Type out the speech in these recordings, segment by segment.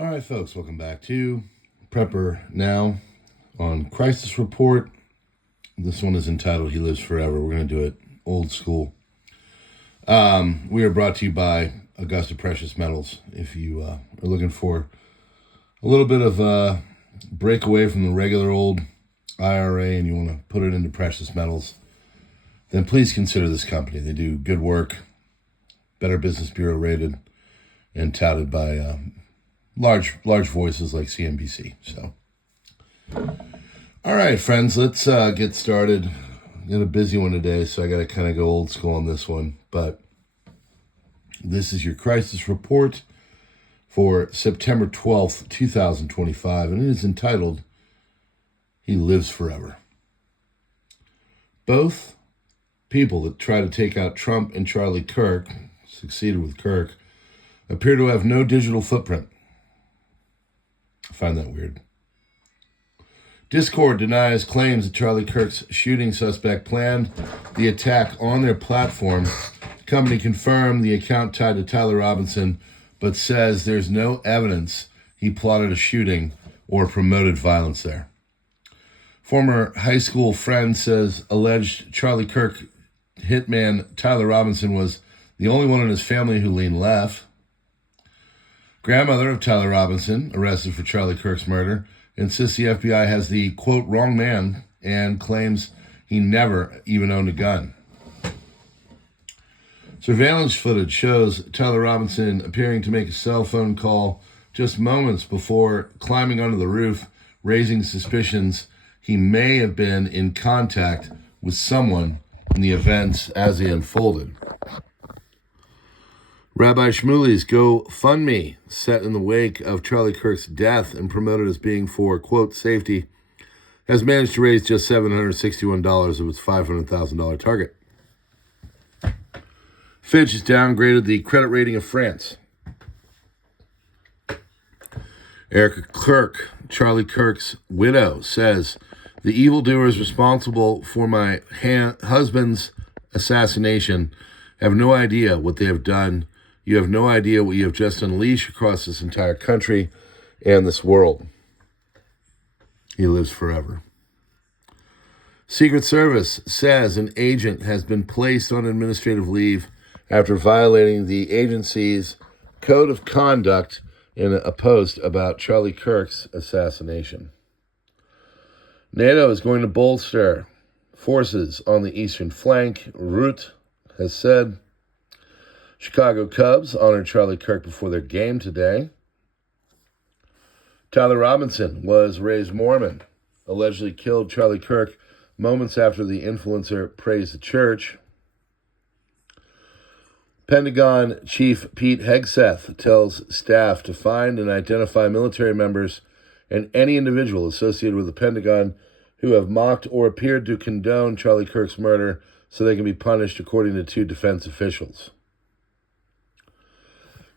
All right, folks, welcome back to PrepperNow on Crisis Report. This one is entitled He Lives Forever. We're going to do it old school. We are brought to you by Augusta Precious Metals. If you are looking for a little bit of a break away from the regular old IRA and you want to put it into precious metals, then please consider this company. They do good work, Better Business Bureau rated, and touted by large voices like CNBC. So, all right, friends, let's get started. Got a busy one today, so I got to kind of go old school on this one. But this is your crisis report for September 12th, 2025, and it is entitled, He Lives Forever. Both people that try to take out Trump and Charlie Kirk, succeeded with Kirk, appear to have no digital footprint. I find that weird. Discord denies claims that Charlie Kirk's shooting suspect planned the attack on their platform. The company confirmed the account tied to Tyler Robinson, but says there's no evidence he plotted a shooting or promoted violence there. Former high school friend says alleged Charlie Kirk hitman Tyler Robinson was the only one in his family who leaned left. Grandmother of Tyler Robinson, arrested for Charlie Kirk's murder, insists the FBI has the, quote, wrong man and claims he never even owned a gun. Surveillance footage shows Tyler Robinson appearing to make a cell phone call just moments before climbing onto the roof, raising suspicions he may have been in contact with someone in the events as they unfolded. Rabbi Shmuley's GoFundMe, set in the wake of Charlie Kirk's death and promoted as being for, quote, safety, has managed to raise just $761 of its $500,000 target. Fitch has downgraded the credit rating of France. Erica Kirk, Charlie Kirk's widow, says, the evildoers responsible for my husband's assassination have no idea what they have done. You have no idea what you have just unleashed across this entire country and this world. He lives forever. Secret Service says an agent has been placed on administrative leave after violating the agency's code of conduct in a post about Charlie Kirk's assassination. NATO is going to bolster forces on the eastern flank, Rutte has said. Chicago Cubs honored Charlie Kirk before their game today. Tyler Robinson was raised Mormon, allegedly killed Charlie Kirk moments after the influencer praised the church. Pentagon Chief Pete Hegseth tells staff to find and identify military members and any individual associated with the Pentagon who have mocked or appeared to condone Charlie Kirk's murder so they can be punished, according to two defense officials.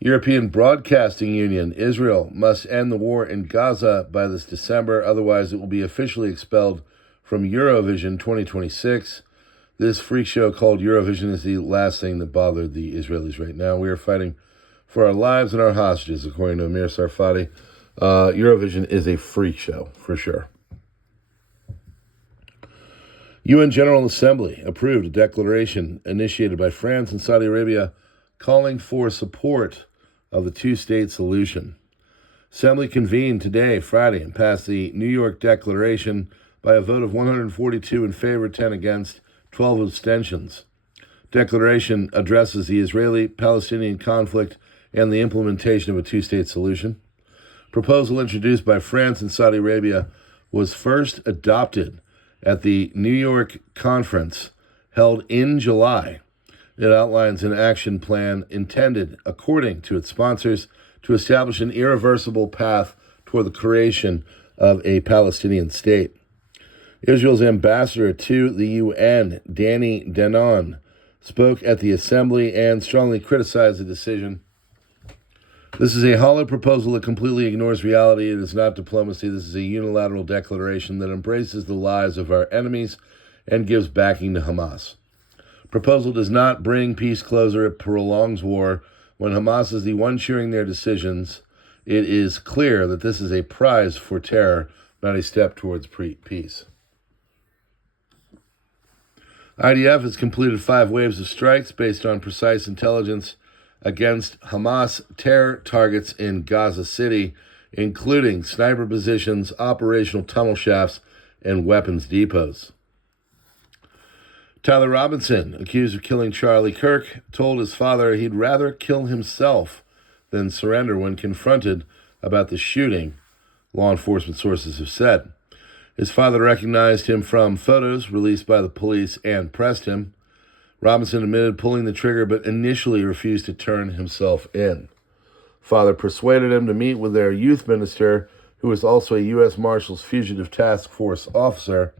European Broadcasting Union, Israel must end the war in Gaza by this December, otherwise it will be officially expelled from Eurovision 2026. This freak show called Eurovision is the last thing that bothered the Israelis right now. We are fighting for our lives and our hostages, according to Amir Sarfati. Eurovision is a freak show, for sure. UN General Assembly approved a declaration initiated by France and Saudi Arabia calling for support of the two-state solution. Assembly convened today, Friday, and passed the New York Declaration by a vote of 142 in favor, 10 against, 12 abstentions. Declaration addresses the Israeli-Palestinian conflict and the implementation of a two-state solution. Proposal introduced by France and Saudi Arabia was first adopted at the New York conference held in July. It outlines an action plan intended, according to its sponsors, to establish an irreversible path toward the creation of a Palestinian state. Israel's ambassador to the UN, Danny Danon, spoke at the assembly and strongly criticized the decision. This is a hollow proposal that completely ignores reality. It is not diplomacy. This is a unilateral declaration that embraces the lies of our enemies and gives backing to Hamas. Proposal does not bring peace closer. It prolongs war. When Hamas is the one cheering their decisions, It is clear that this is a prize for terror, not a step towards peace. IDF has completed 5 waves of strikes based on precise intelligence against Hamas terror targets in Gaza City, including sniper positions, operational tunnel shafts, and weapons depots. Tyler Robinson, accused of killing Charlie Kirk, told his father he'd rather kill himself than surrender when confronted about the shooting, law enforcement sources have said. His father recognized him from photos released by the police and pressed him. Robinson admitted pulling the trigger, but initially refused to turn himself in. Father persuaded him to meet with their youth minister, who was also a U.S. Marshals Fugitive Task Force officer,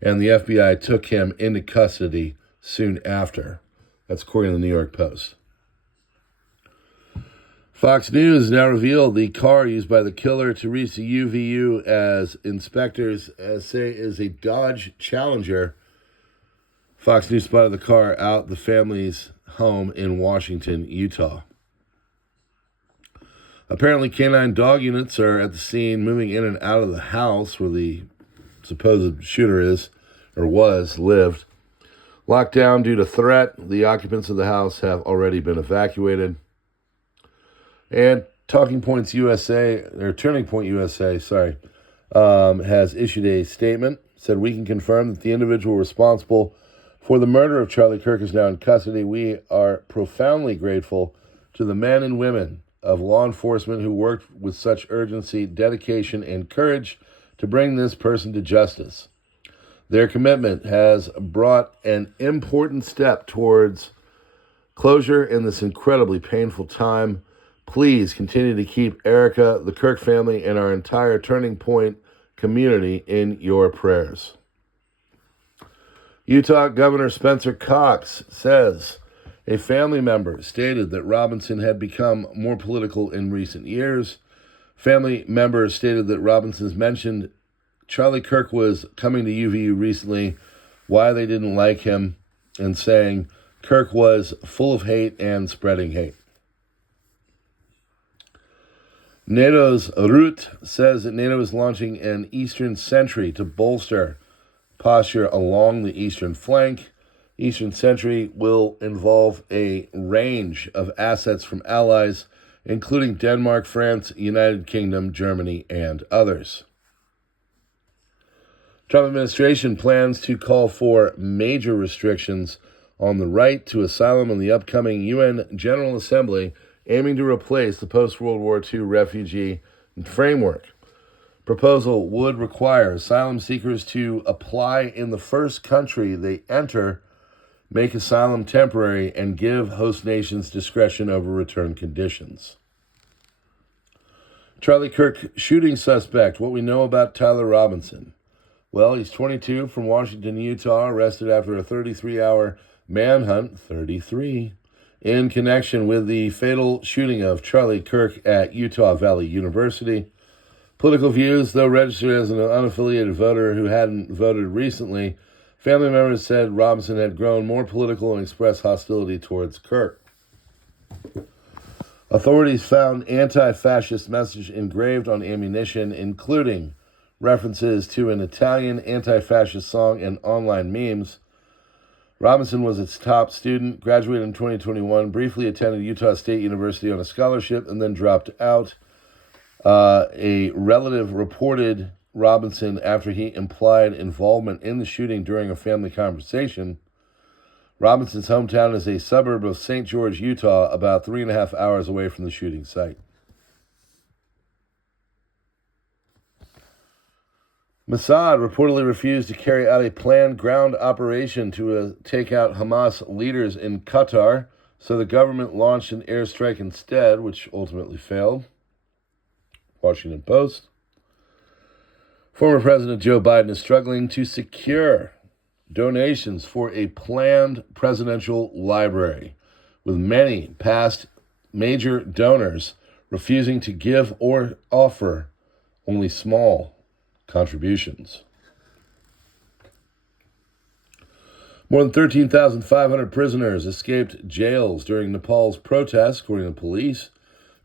and the FBI took him into custody soon after. That's according to the New York Post. Fox News now revealed the car used by the killer to reach the UVU, as inspectors say is a Dodge Challenger. Fox News spotted the car out the family's home in Washington, Utah. Apparently, canine dog units are at the scene, moving in and out of the house where the supposed shooter lived. Locked down due to threat, the occupants of the house have already been evacuated. And Turning Point USA, has issued a statement, said, "We can confirm that the individual responsible for the murder of Charlie Kirk is now in custody. We are profoundly grateful to the men and women of law enforcement who worked with such urgency, dedication, and courage to bring this person to justice. Their commitment has brought an important step towards closure in this incredibly painful time. Please continue to keep Erica, the Kirk family, and our entire Turning Point community in your prayers." Utah Governor Spencer Cox says a family member stated that Robinson had become more political in recent years. Family members stated that Robinson's mentioned Charlie Kirk was coming to UVU recently, why they didn't like him, and saying Kirk was full of hate and spreading hate. NATO's Rutte says that NATO is launching an Eastern Sentry to bolster posture along the eastern flank. Eastern Sentry will involve a range of assets from allies, including Denmark, France, United Kingdom, Germany, and others. Trump administration plans to call for major restrictions on the right to asylum in the upcoming UN General Assembly, aiming to replace the post-World War II refugee framework. Proposal would require asylum seekers to apply in the first country they enter, make asylum temporary, and give host nations discretion over return conditions. Charlie Kirk shooting suspect. What we know about Tyler Robinson. Well, he's 22, from Washington, Utah, arrested after a 33-hour manhunt, 33, in connection with the fatal shooting of Charlie Kirk at Utah Valley University. Political views, though registered as an unaffiliated voter who hadn't voted recently, family members said Robinson had grown more political and expressed hostility towards Kirk. Authorities found anti-fascist message engraved on ammunition, including references to an Italian anti-fascist song and online memes. Robinson was its top student, graduated in 2021, briefly attended Utah State University on a scholarship, and then dropped out. A relative reported Robinson after he implied involvement in the shooting during a family conversation. Robinson's hometown is a suburb of St. George, Utah, about 3.5 hours away from the shooting site. Mossad reportedly refused to carry out a planned ground operation to take out Hamas leaders in Qatar, so the government launched an airstrike instead, which ultimately failed. Washington Post. Former President Joe Biden is struggling to secure donations for a planned presidential library, with many past major donors refusing to give or offer only small contributions. More than 13,500 prisoners escaped jails during Nepal's protests, according to police.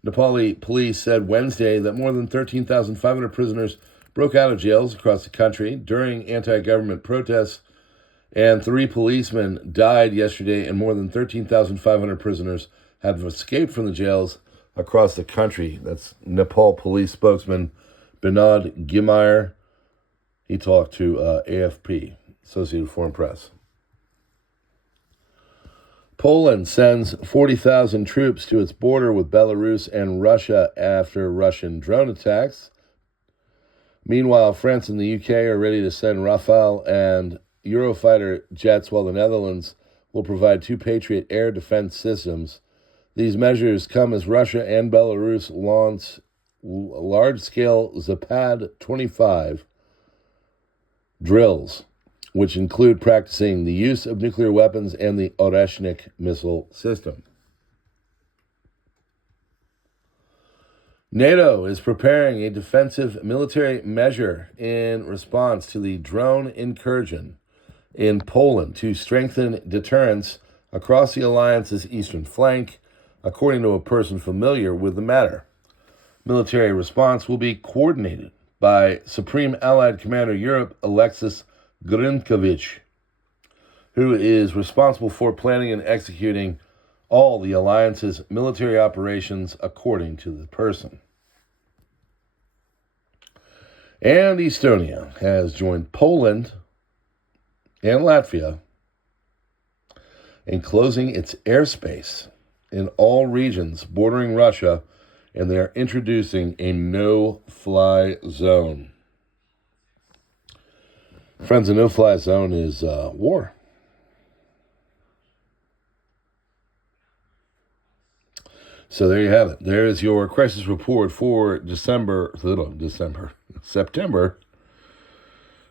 Nepali police said Wednesday that more than 13,500 prisoners broke out of jails across the country during anti-government protests, and 3 policemen died yesterday, and more than 13,500 prisoners have escaped from the jails across the country. That's Nepal police spokesman Binod Gimair. He talked to AFP, Associated Foreign Press. Poland sends 40,000 troops to its border with Belarus and Russia after Russian drone attacks. Meanwhile, France and the UK are ready to send Rafale and Eurofighter jets, while the Netherlands will provide 2 Patriot air defense systems. These measures come as Russia and Belarus launch large-scale Zapad-25 drills, which include practicing the use of nuclear weapons and the Oreshnik missile system. NATO is preparing a defensive military measure in response to the drone incursion in Poland to strengthen deterrence across the alliance's eastern flank, according to a person familiar with the matter. Military response will be coordinated by Supreme Allied Commander Europe Alexis Grinkovich, who is responsible for planning and executing all the alliance's military operations, according to the person. And Estonia has joined Poland and Latvia in closing its airspace in all regions bordering Russia, and they are introducing a no-fly zone. Friends, a no-fly zone is war. So there you have it. There is your crisis report for September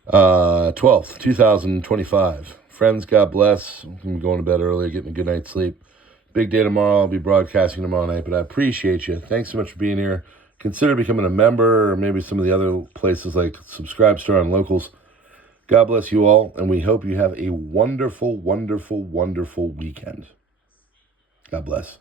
12th, 2025. Friends, God bless. I'm going to bed early, getting a good night's sleep. Big day tomorrow. I'll be broadcasting tomorrow night, but I appreciate you. Thanks so much for being here. Consider becoming a member, or maybe some of the other places like Subscribestar and Locals. God bless you all, and we hope you have a wonderful, wonderful, wonderful weekend. God bless.